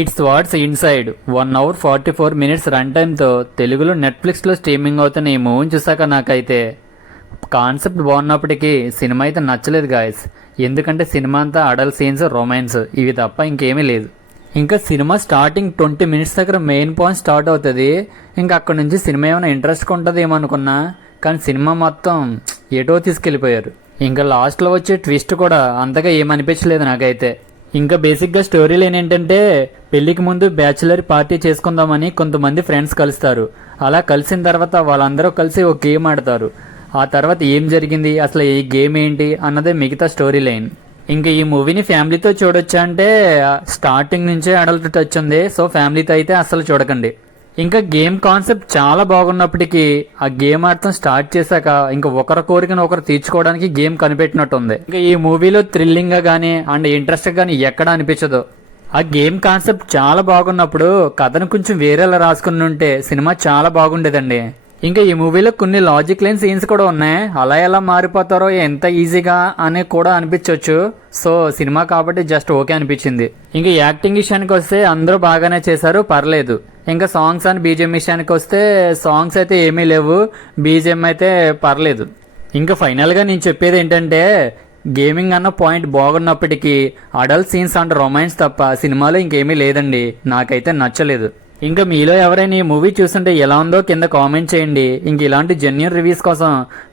It's what's inside 1 hour 44 minutes run టైమ్తో తెలుగులో నెట్ఫ్లిక్స్లో స్ట్రీమింగ్ అవుతున్న ఈ మూవీని చూసాక నాకైతే కాన్సెప్ట్ బాగున్నప్పటికీ సినిమా అయితే నచ్చలేదు గాయస్. ఎందుకంటే సినిమా అంతా అడల్ట్ సీన్స్, రొమాన్స్ ఇవి తప్ప ఇంకేమీ లేదు. ఇంకా సినిమా స్టార్టింగ్ 20 minutes దగ్గర మెయిన్ పాయింట్ స్టార్ట్ అవుతుంది. ఇంకా అక్కడ నుంచి సినిమా ఏమైనా ఇంట్రెస్ట్గా ఉంటుంది ఏమనుకున్నా, కానీ సినిమా మొత్తం ఎటో తీసుకెళ్ళిపోయారు. ఇంకా లాస్ట్లో వచ్చే ట్విస్ట్ కూడా అంతగా ఏమనిపించలేదు నాకైతే. ఇంకా బేసిక్గా స్టోరీ లైన్ ఏంటంటే, పెళ్లికి ముందు బ్యాచులర్ పార్టీ చేసుకుందామని కొంతమంది ఫ్రెండ్స్ కలుస్తారు. అలా కలిసిన తర్వాత వాళ్ళందరూ కలిసి ఒక గేమ్ ఆడతారు. ఆ తర్వాత ఏం జరిగింది, అసలు ఈ గేమ్ ఏంటి అన్నదే మిగతా స్టోరీ లైన్. ఇంకా ఈ మూవీని ఫ్యామిలీతో చూడొచ్చా అంటే స్టార్టింగ్ నుంచే అడల్ట్ టచ్ ఉంది. సో ఫ్యామిలీతో అయితే అసలు చూడకండి. ఇంకా గేమ్ కాన్సెప్ట్ చాలా బాగున్నప్పటికీ ఆ గేమ్ ఆడటం స్టార్ట్ చేశాక ఇంకా ఒకరి కోరికను ఒకరు తీర్చుకోవడానికి గేమ్ కనిపెట్టినట్టుంది. ఇంకా ఈ మూవీలో థ్రిల్లింగ్ గా కానీ అండ్ ఇంట్రెస్ట్ గానీ ఎక్కడ అనిపించదు. ఆ గేమ్ కాన్సెప్ట్ చాలా బాగున్నప్పుడు కథను కొంచెం వేరేలా రాసుకుని ఉంటే సినిమా చాలా బాగుండేదండి. ఇంకా ఈ మూవీలో కొన్ని లాజిక్ లైన్ సీన్స్ కూడా ఉన్నాయి. అలా ఎలా మారిపోతారో ఎంత ఈజీగా అని కూడా అనిపించవచ్చు. సో సినిమా కాబట్టి జస్ట్ ఓకే అనిపించింది. ఇంకా యాక్టింగ్ విషయానికి వస్తే అందరూ బాగానే చేశారు, పర్లేదు. ఇంకా సాంగ్స్ అండ్ బీజిఎం విషయానికి వస్తే సాంగ్స్ అయితే ఏమీ లేవు, బీజిఎం అయితే పర్లేదు. ఇంకా ఫైనల్గా నేను చెప్పేది ఏంటంటే, గేమింగ్ అన్న పాయింట్ బాగున్నప్పటికీ అడల్ట్ సీన్స్ అండ్ రొమాన్స్ తప్ప సినిమాలో ఇంకేమీ లేదండి. నాకైతే నచ్చలేదు. ఇంకా మీలో ఎవరైనా ఈ మూవీ చూస్తుంటే ఎలా ఉందో కింద కామెంట్ చేయండి. ఇంక ఇలాంటి జెన్యూన్ రివ్యూస్ కోసం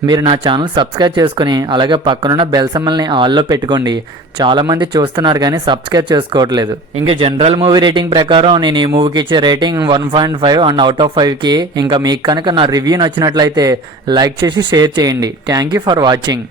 మీరు నా ఛానల్ సబ్స్క్రైబ్ చేసుకుని అలాగే పక్కనున్న బెల్ సింబల్ని ఆల్లో పెట్టుకోండి. చాలా మంది చూస్తున్నారు కానీ సబ్స్క్రైబ్ చేసుకోవట్లేదు. ఇంకా జనరల్ మూవీ రేటింగ్ ప్రకారం నేను ఈ మూవీకి ఇచ్చే రేటింగ్ 1.5 అండ్ అవుట్ ఆఫ్ 5కి. ఇంకా మీకు కనుక నా రివ్యూ నచ్చినట్లయితే లైక్ చేసి షేర్ చేయండి. Thank you for watching.